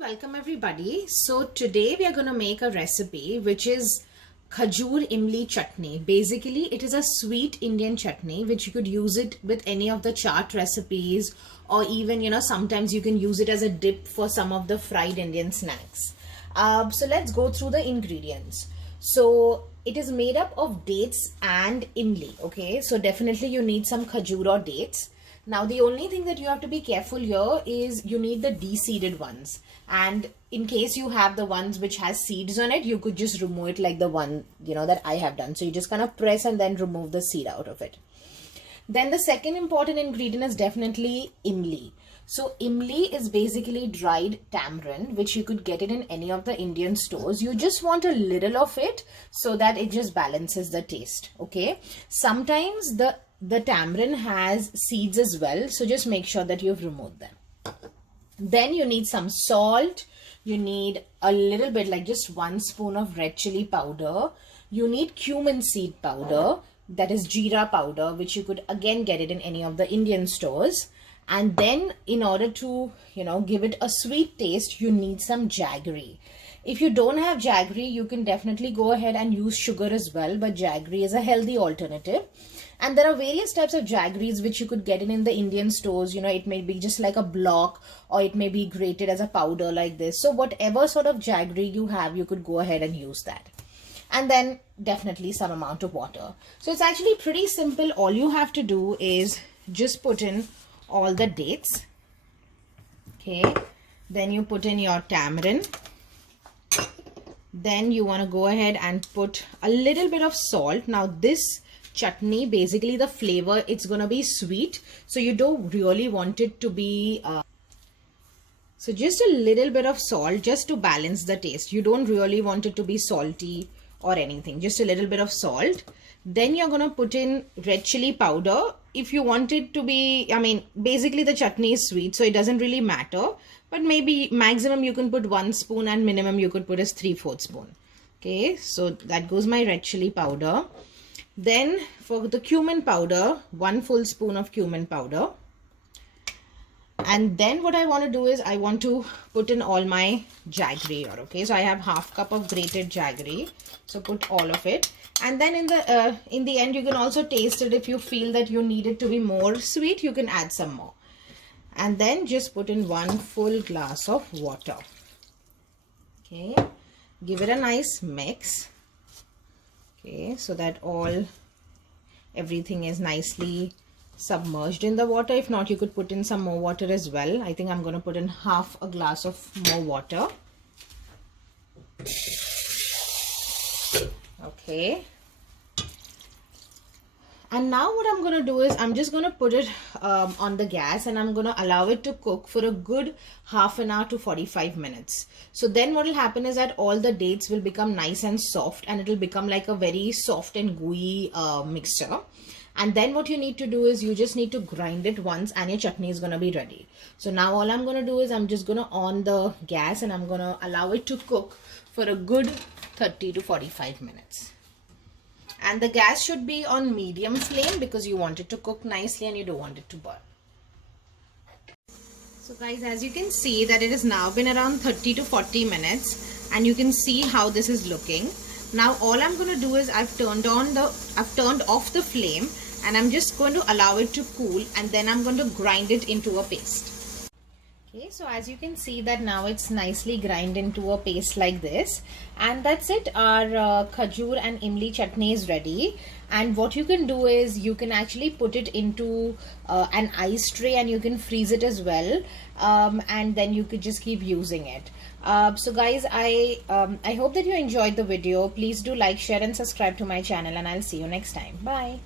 Welcome everybody. So today we are going to make a recipe which is khajur imli chutney. Basically it is a sweet Indian chutney which you could use it with any of the chaat recipes, or even sometimes you can use it as a dip for some of the fried Indian snacks. So let's go through the ingredients. So it is made up of dates and imli. Okay, so definitely you need some khajur or dates. Now the only thing that you have to be careful here is you need the de-seeded ones, and in case you have the ones which has seeds on it, you could just remove it like the one that I have done. So you just kind of press and then remove the seed out of it. Then the second important ingredient is definitely imli. So imli is basically dried tamarind, which you could get it in any of the Indian stores. You just want a little of it so that it just balances the taste. Okay, sometimes the tamarind has seeds as well, so just make sure that you've removed them. Then you need some salt, you need a little bit, like just 1 spoon of red chili powder, you need cumin seed powder, that is jeera powder, which you could again get it in any of the Indian stores. And then in order to give it a sweet taste, you need some jaggery. If you don't have jaggery, you can definitely go ahead and use sugar as well, but jaggery is a healthy alternative. And there are various types of jaggeries which you could get in the Indian stores. It may be just like a block, or it may be grated as a powder like this. So whatever sort of jaggery you have, you could go ahead and use that. And then definitely some amount of water. So it's actually pretty simple. All you have to do is just put in all the dates. Okay, then you put in your tamarind. Then you want to go ahead and put a little bit of salt. Now this chutney, basically the flavor, it's gonna be sweet, so you don't really want it to be so just a little bit of salt just to balance the taste. You don't really want it to be salty or anything, just a little bit of salt. Then you're gonna put in red chili powder. If you want it to be, basically the chutney is sweet, so it doesn't really matter, but maybe maximum you can put 1 spoon and minimum you could put as 3/4 spoon. Okay, so that goes my red chili powder. Then for the cumin powder, 1 full spoon of cumin powder. And then what I want to do is I want to put in all my jaggery. Okay, so I have 1/2 cup of grated jaggery, so put all of it. And then in the end, you can also taste it. If you feel that you need it to be more sweet, you can add some more. And then just put in 1 full glass of water. Okay, give it a nice mix. Okay, so that everything is nicely submerged in the water. If not, you could put in some more water as well. I think I'm going to put in 1/2 a glass of more water. Okay, and now what I'm going to do is I'm just going to put it on the gas, and I'm going to allow it to cook for a good 1/2 an hour to 45 minutes. So then what will happen is that all the dates will become nice and soft, and it will become like a very soft and gooey mixture. And then what you need to do is you just need to grind it once, and your chutney is going to be ready. So now all I'm going to do is I'm just going to on the gas, and I'm going to allow it to cook for a good 30 to 45 minutes. And the gas should be on medium flame because you want it to cook nicely and you don't want it to burn. So guys, as you can see that it has now been around 30 to 40 minutes, and you can see how this is looking. Now all I'm going to do is I've turned off the flame, and I'm just going to allow it to cool, and then I'm going to grind it into a paste. Okay, so as you can see that now it's nicely grind into a paste like this, and that's it. Our khajur and imli chutney is ready. And what you can do is you can actually put it into an ice tray, and you can freeze it as well, and then you could just keep using it. So guys, I hope that you enjoyed the video. Please do like, share and subscribe to my channel, and I'll see you next time. Bye.